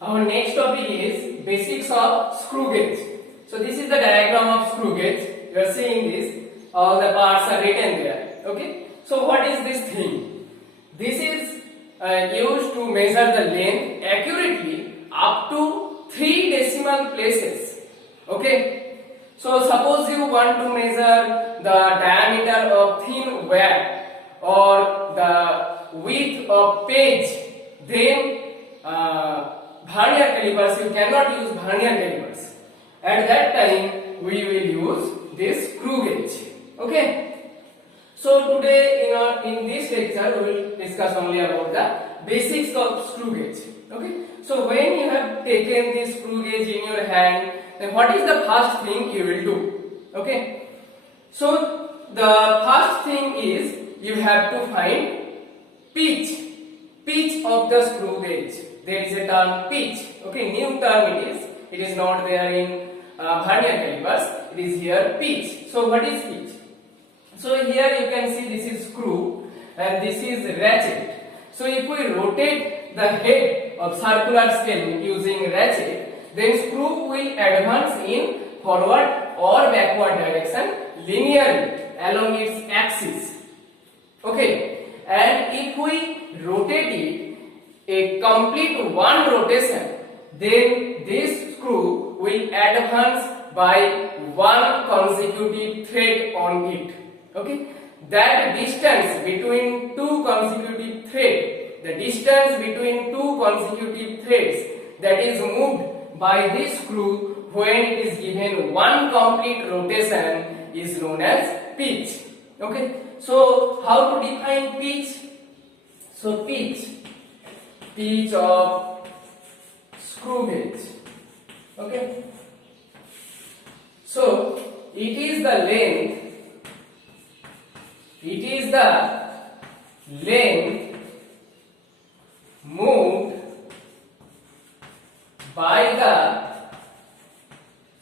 Our next topic is basics of screw gauge. So this is the diagram of screw gauge. You are seeing this. All the parts are written there. Okay. So what is this thing? This is used to measure the length accurately up to 3 decimal places. Okay. So suppose you want to measure the diameter of thin wire or the width of page, then vernier calipers, you cannot use vernier calipers. At that time we will use this screw gauge. Okay. So today in this lecture we will discuss only about the basics of screw gauge. Okay. So when you have taken this screw gauge in your hand, then what is the first thing you will do? Okay. So the first thing is you have to find pitch of the screw gauge. There is a term pitch. Okay, new term it is. It is not there in vernier calipers. It is here pitch. So what is pitch? So here you can see this is screw and this is ratchet. So if we rotate the head of circular scale using ratchet, then screw will advance in forward or backward direction linearly along its axis. Okay, and if we rotate it a complete one rotation, then this screw will advance by one consecutive thread on it. Okay, that distance between two consecutive threads, the distance between two consecutive threads that is moved by this screw when it is given one complete rotation is known as pitch. Okay, so how to define pitch? So pitch of screw gauge. Okay, so it is the length moved by the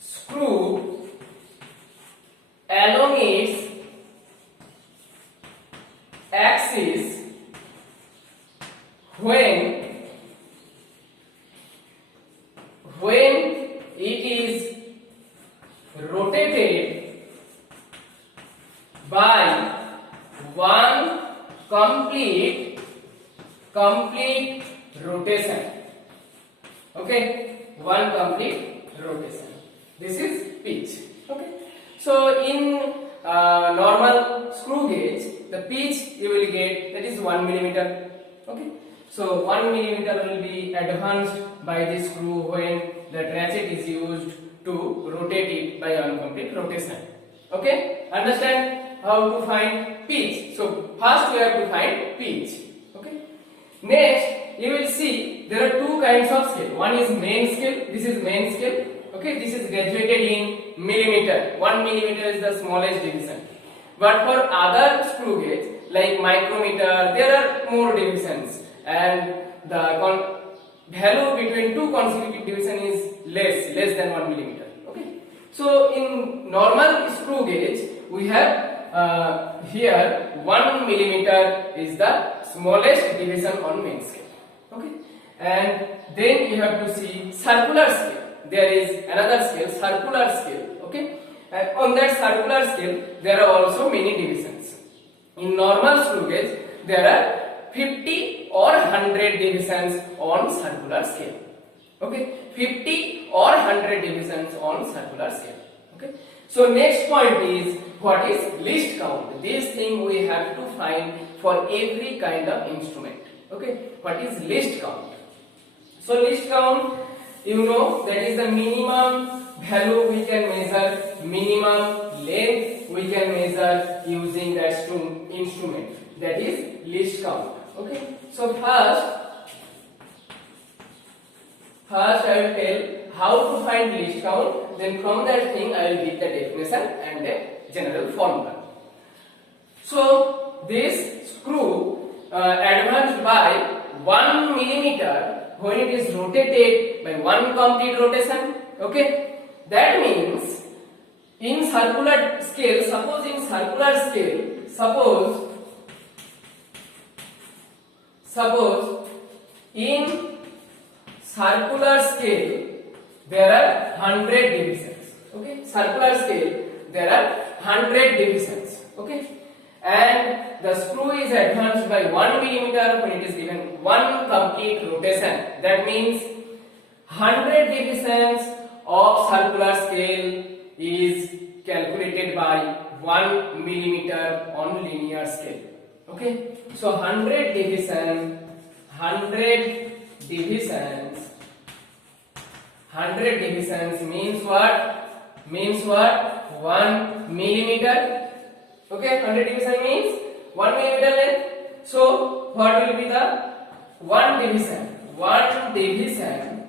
screw along its axis when it is rotated by one complete rotation. Okay, one complete rotation. This is pitch. Okay, so in normal screw gauge, the pitch you will get, that is 1 millimeter. Okay, so 1 millimeter will be advanced by this screw when the ratchet is used to rotate it by one complete rotation. Okay, understand how to find pitch? So first we have to find pitch. Okay, next you will see there are two kinds of scale. One is main scale. This is main scale. Okay, this is graduated in millimeter. 1 millimeter is the smallest division. But for other screw gauge like micrometer, there are more divisions, and the value between two consecutive division is less than 1 millimeter. Okay, so in normal screw gauge we have here 1 millimeter is the smallest division on main scale. Okay, and then you have to see circular scale. There is another scale, circular scale. Okay, and on that circular scale there are also many divisions. In normal screw gauge there are 50 or 100 divisions on circular scale. Okay, 50 or 100 divisions on circular scale. Okay, so next point is what is least count. This thing we have to find for every kind of instrument. Okay, what is least count? So least count, you know, that is the minimum value we can measure, minimum length we can measure using that instrument. That is least count. Okay, so first I will tell how to find least count, then from that thing I will give the definition and the general formula. So this screw advanced by 1 millimeter when it is rotated by one complete rotation. Okay, that means in circular scale, suppose in circular scale, suppose in circular scale there are 100 divisions. Okay, circular scale there are 100 divisions. Okay, and the screw is advanced by 1 millimeter when it is given one complete rotation. That means 100 divisions of circular scale is calculated by 1 millimeter on linear scale. Okay, so 100 divisions means what? Means what? 1 millimeter. Okay, 100 division means 1 millimeter length. So what will be the one division? One division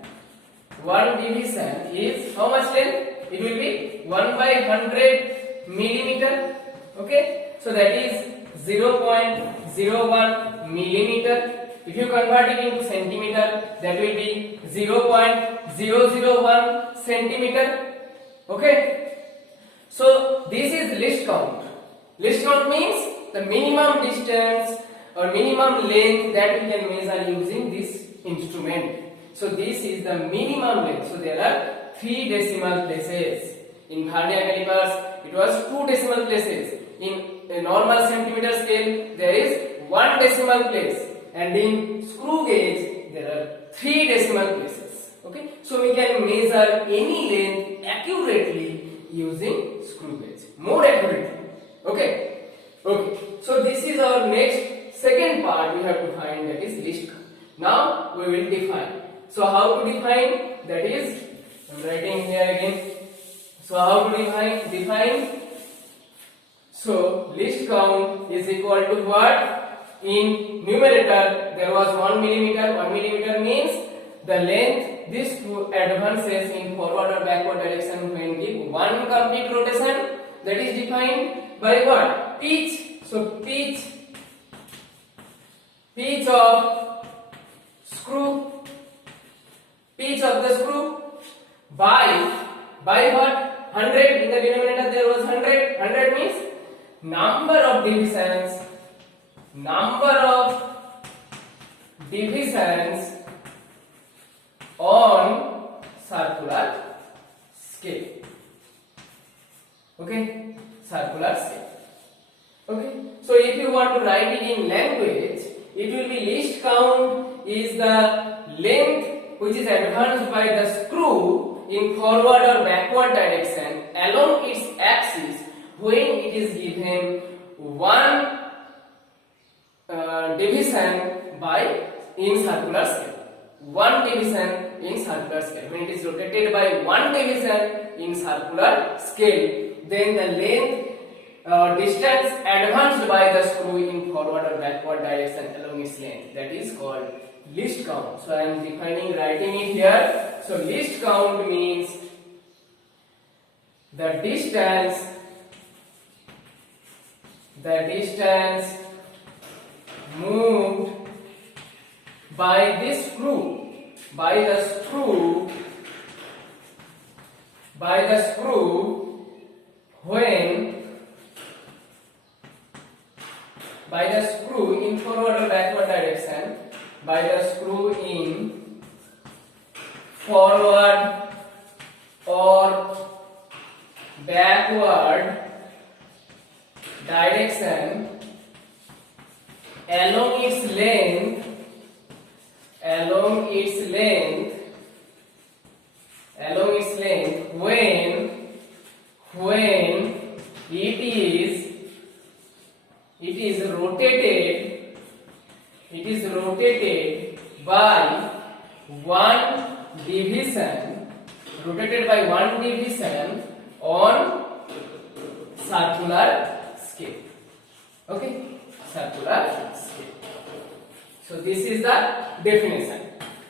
is how much length? It will be 1 by 100 millimeter. Okay, so that is 0.01 millimeter. If you convert it into centimeter, that will be 0.001 centimeter. Okay, so this is least count. Least count means the minimum distance or minimum length that we can measure using this instrument. So this is the minimum length. So there are 3 decimal places. In vernier calipers, it was 2 decimal places. In a normal centimeter scale, there is 1 decimal place, and in screw gauge, there are 3 decimal places. Okay, so we can measure any length accurately using screw gauge, more accurately. Okay, so this is our next second part. We have to find, that is least count. Now we will define. So how to define? That is, I'm writing here again. So how to define? So least count is equal to what? In numerator there was 1 millimeter. 1 millimeter means the length this screw advances in forward or backward direction when give one complete rotation. That is defined by what? Pitch. So pitch of screw, pitch of the screw by what? 100. In the denominator there was 100. 100 means number of divisions on circular scale. Okay, circular scale. Okay, so if you want to write it in language, it will be least count is the length which is advanced by the screw in forward or backward direction along its axis when it is given one division in circular scale. One division in circular scale. When it is rotated by one division in circular scale, then the length distance advanced by the screw in forward or backward direction along its length, that is called least count. So I am writing it here. So least count means the distance moved by this screw, by the screw in forward or backward direction, by the screw in forward or backward direction along its length when it is rotated by one division on circular scale. Okay, circular scale. So this is the definition.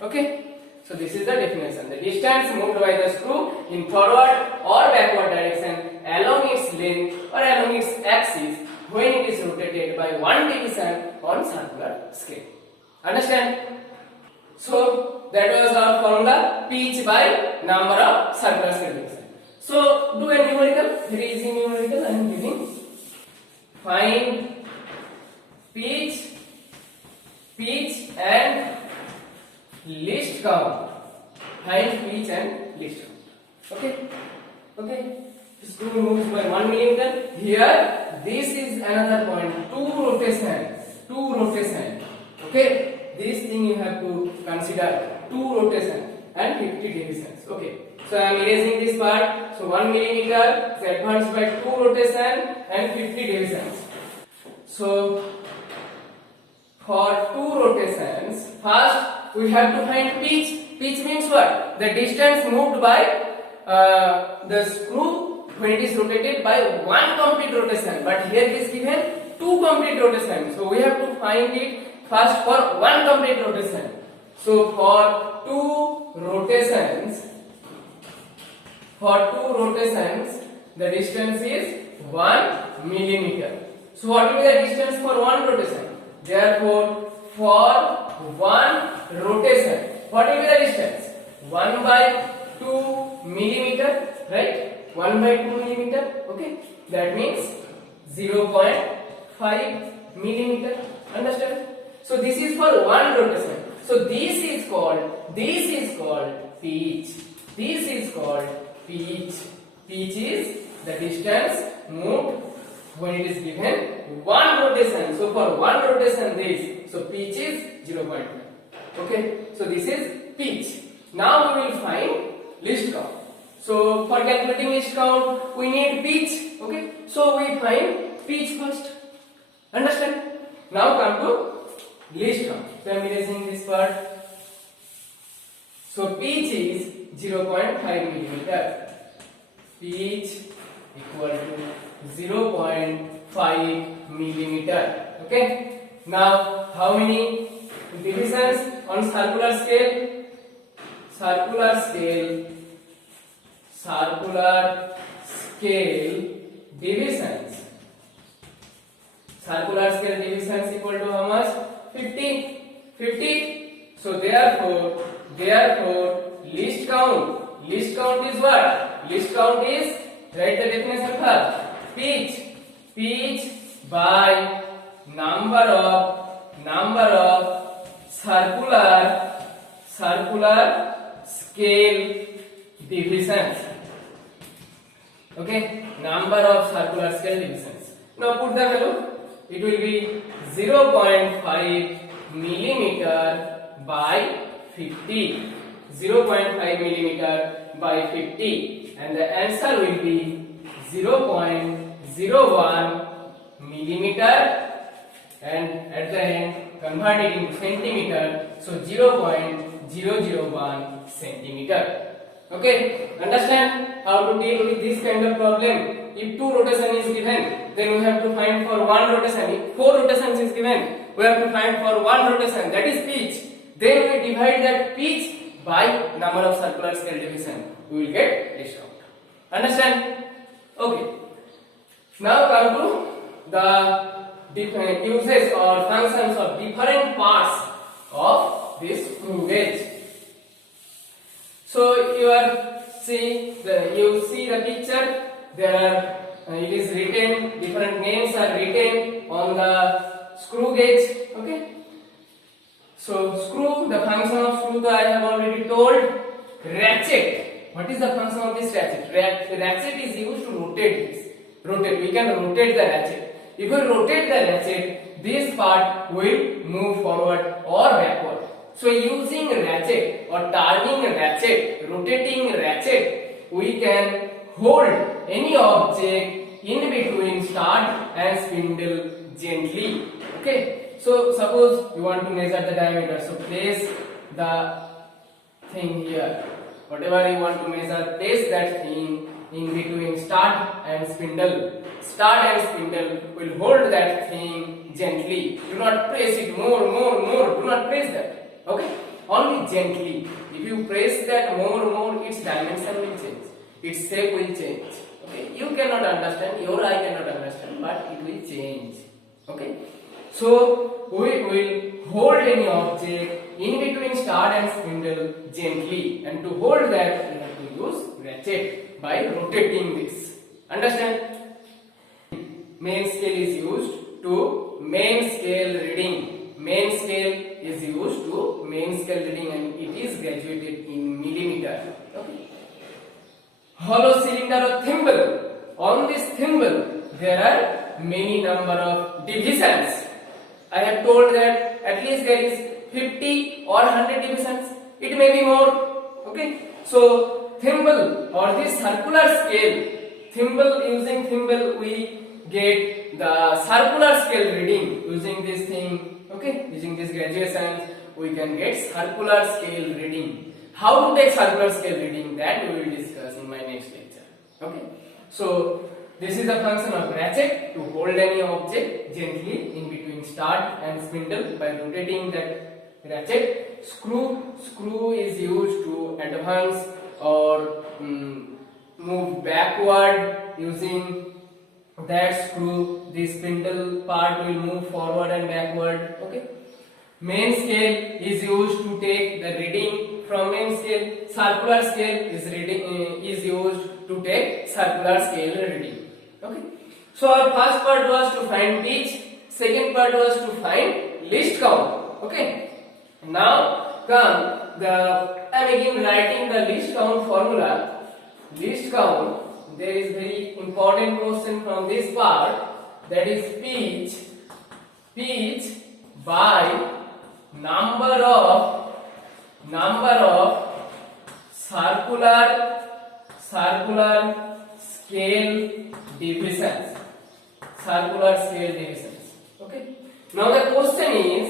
Okay, so this is the definition. The distance moved by the screw in forward or backward direction along its length or along its axis when it is rotated by one division on circular scale. Understand? So that was our formula, pitch by number of circular scale division. So do a numerical, very easy numerical I am giving. Find pitch and least count. find pitch and least count. Okay. Screw moves by 1 millimeter. Here, this is another point. Two rotation. Okay. This thing you have to consider. 2 rotation and 50 divisions. Okay. So I am erasing this part. So 1 millimeter is advanced by 2 rotation and 50 divisions. So for 2 rotations, first we have to find pitch. Pitch means what? The distance moved by the screw when it is rotated by 1 complete rotation. But here it is given 2 complete rotations. So we have to find it first for 1 complete rotation. So for 2 rotations, the distance is 1 millimeter. So what will be the distance for 1 rotation? Therefore, for 1 rotation, what will be the distance? 1 by 2 millimeter, right? 1 by 2 millimeter, okay? That means 0.5 millimeter. Understand? So this is for 1 rotation. So this is called pitch. This is called pitch. Pitch is the distance moved when it is given 1 rotation. So for 1 rotation this, so pitch is 0.5. Okay, so this is pitch. Now we will find least count. So for calculating least count, we need pitch. Okay, so we find pitch first. Understand? Now come to least count. So I am erasing this part. So pitch is 0.5 millimeter. Pitch equal to 0.5 millimeter. Okay. Now how many divisions on circular scale? Circular scale divisions. Circular scale divisions equal to how much? 50. So therefore least count is what? Least count is, write the definition first. Pitch by number of circular scale divisions. Okay, number of circular scale divisions. Now put the value. It will be 0.5 millimeter by 50. 0.5 millimeter by 50, and the answer will be 0.01 millimeter, and at the end convert it into centimeter, so 0.001 centimeter. Okay, understand how to deal with this kind of problem? If 2 rotation is given, then we have to find for 1 rotation. If 4 rotations is given, we have to find for 1 rotation, that is pitch. Then we divide that pitch by number of circular scale division. We will get least count. Understand? Okay. Now come to the different uses or functions of different parts of this screw gauge. So you see the picture. There are it is written, different names are written on the screw gauge. Okay. So screw, the function of screw I have already told. Ratchet. What is the function of this ratchet? Ratchet is used to rotate this. We can rotate the ratchet. If we rotate the ratchet, this part will move forward or backward. So using ratchet or turning ratchet, rotating ratchet, we can hold any object in between stud and spindle gently. Okay. So suppose you want to measure the diameter. So place the thing here. Whatever you want to measure, place that thing in between stud and spindle. Stud and spindle will hold that thing gently. Do not press it more. Do not press that. Okay? Only gently. If you press that more, its dimension will change. Its shape will change. Okay? You cannot understand, your eye cannot understand, but it will change. Okay? So we will hold any object in between stud and spindle gently, and to hold that we have to use ratchet by rotating this. Understand? Main scale is used to main scale reading. Main scale is used to main scale reading, and it is graduated in millimeter. hollow cylinder or thimble. On this thimble there are many number of divisions. I have told that at least there is 50 or 100 divisions. It may be more. Okay. So thimble or this circular scale, using thimble we get the circular scale reading using this thing. Okay, using this graduation we can get circular scale reading. How to take circular scale reading, that we will discuss in my next lecture. Okay, so this is the function of ratchet, to hold any object gently in between stud and spindle by rotating that ratchet. Screw is used to advance or move backward. Using that screw, the spindle part will move forward and backward. Okay. Main scale is used to take the reading from main scale. Circular scale is used to take circular scale reading. Okay. So our first part was to find pitch. Second part was to find least count. Okay. Now come I am again writing the least count formula. Least count. There is very important question from this part, that is pitch by number of circular scale divisions. Okay. Now the question is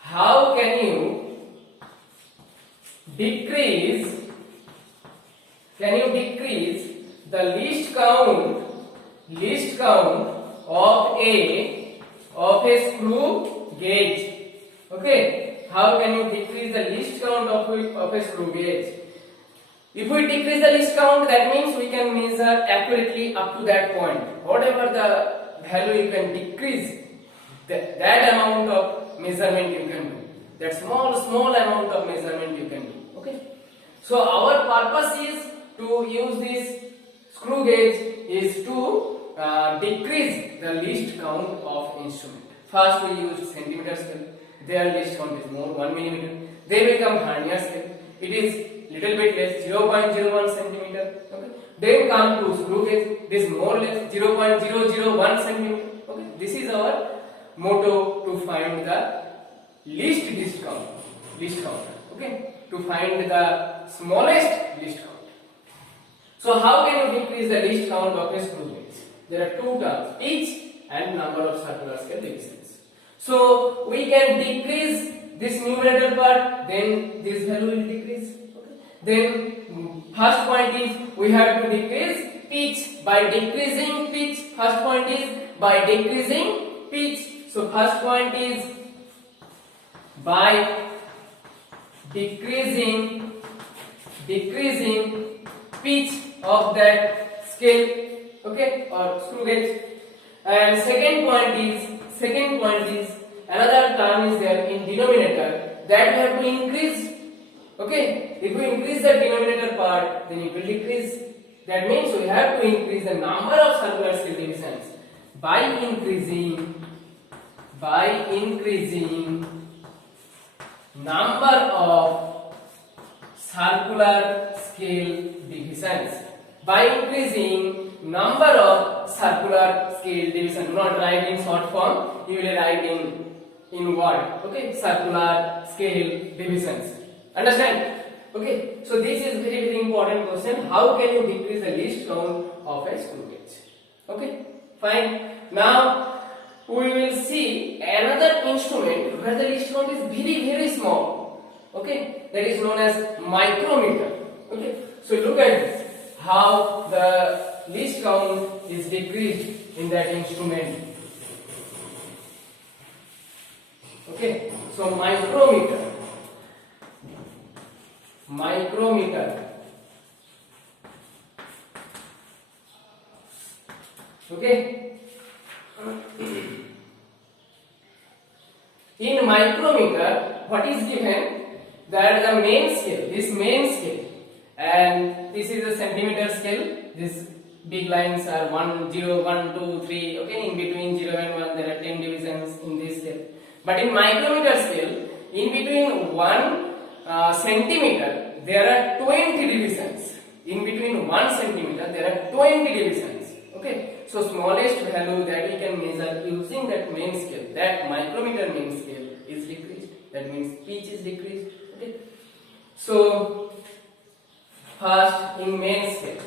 how can you decrease the least count of a screw gauge? Okay, how can you decrease the least count of a screw gauge? If we decrease the least count, that means we can measure accurately up to that point. Whatever the value you can decrease, that amount of measurement you can do. That small amount of measurement you can do. Okay. So our purpose is to use this screw gauge is to decrease the least count of instrument. First we use centimeter scale. Their least count is more 1 millimeter. They become vernier scale. It is little bit less, 0.01 centimeter. Okay. Then come to screw gauge. This more less, 0.001 centimeter. Okay. This is our motto to find the least count. Okay. To find the smallest least count. So how can you decrease the least count of a screw gauge? There are two terms, pitch and number of circular scale divisions. So we can decrease this numerator part, then this value will decrease. Okay. Then first point is we have to decrease pitch by decreasing pitch. First point is by decreasing pitch. So first point is by decreasing pitch of that scale, okay, or screw gauge. And second point is another term is there in denominator, that we have to increase. Okay, if we increase the denominator part, then it will decrease. That means we have to increase the number of circular scale divisions by increasing number of circular scale divisions. By increasing number of circular scale divisions, not write in short form, you will write in word. Okay, circular scale divisions. Understand? Okay, so this is very important question. How can you decrease the least count of a screw gauge? Okay, fine. Now we will see another instrument where the least count is very small. Okay, that is known as micrometer. Okay, so look at this, how the least count is decreased in that instrument. Okay, so micrometer. Okay. In micrometer, what is given? That the main scale, this main scale, and this is a centimeter scale. These big lines are 1, 0, 1, 2, 3. Okay, in between 0 and 1 there are 10 divisions in this scale. But in micrometer scale, in between 1 centimeter there are 20 divisions. In between 1 centimeter, there are 20 divisions. Okay, so smallest value that we can measure using that main scale, that micrometer main scale, is decreased. That means pitch is decreased. Okay, so first in main scale,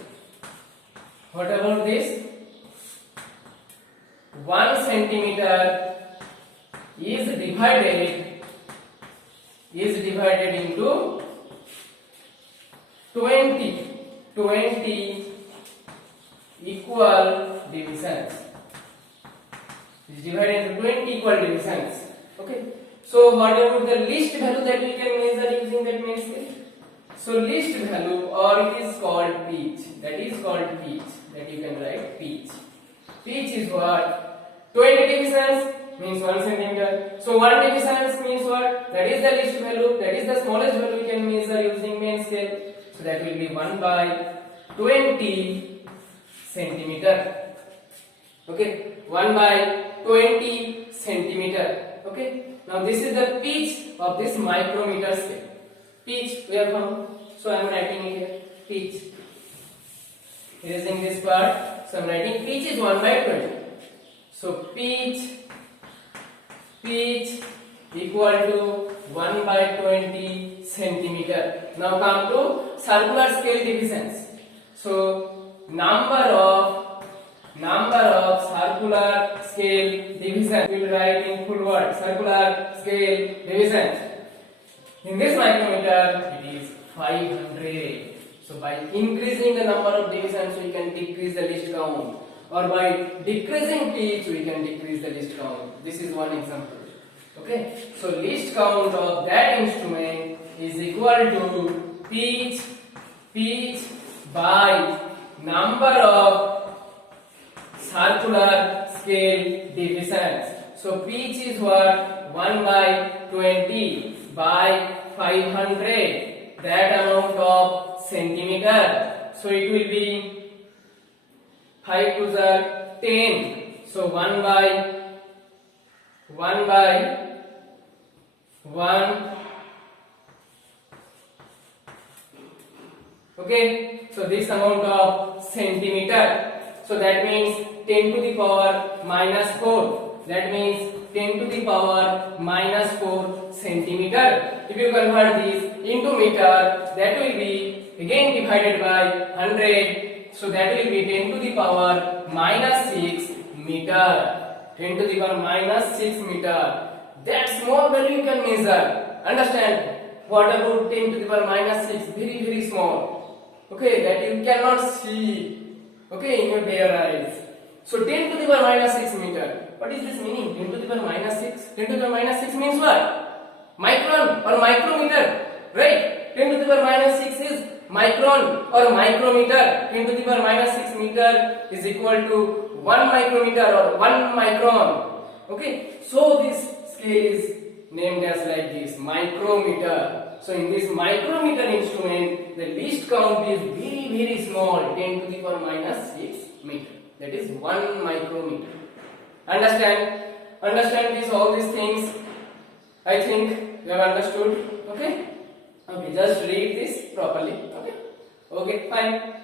what about this? 1 centimeter is divided into 20 equal divisions. Is divided into 20 equal divisions. Okay. So what about the least value that we can measure using that main scale? So least value, or it is called pitch. That is called pitch. That you can write pitch. Pitch is what? 20 divisions means 1 centimeter. So 1 divisions means what? That is the least value. That is the smallest value we can measure using main scale. So that will be 1 by 20 centimeter. Okay, 1 by 20 centimeter. Okay. Now this is the pitch of this micrometer scale. Pitch we have found. So I am writing it here. Pitch. Erasing this part. So I am writing pitch is 1 by 20. So pitch equal to 1 by 20 centimeter. Now come to circular scale divisions. So number of circular scale division. We will write in full word circular scale division. In this micrometer it is 500. So by increasing the number of divisions we can decrease the least count, or by decreasing pitch we can decrease the least count. This is one example. Okay, so least count of that instrument is equal to pitch by number of circular scale divisions. So pitch is what? 1 by 20 by 500, that amount of centimeter. So it will be 5 to the 10. So 1 by 1. Okay, so this amount of centimeter. So that means 10 to the power minus 4. That means 10 to the power minus 4 centimeter. If you convert this into meter, that will be again divided by 100. So that will be 10 to the power minus 6 meter. 10 to the power minus 6 meter. That small value you can measure. Understand? What about 10 to the power minus 6? Very, very small. Okay, that you cannot see. Okay, in your bare eyes. So 10 to the power minus 6 meter. What is this meaning? 10 to the power minus 6? 10 to the power minus 6 means what? Micron or micrometer. Right? 10 to the power minus 6 is micron or micrometer. 10 to the power minus 6 meter is equal to 1 micrometer or 1 micron. Okay, so this scale is named as like this, micrometer. So in this micrometer instrument, the least count is very, very small, 10 to the power minus 6 meter. That is 1 micrometer. Understand? Understand this, all these things? I think you have understood. Okay? Okay, just read this properly. Okay? Okay, fine.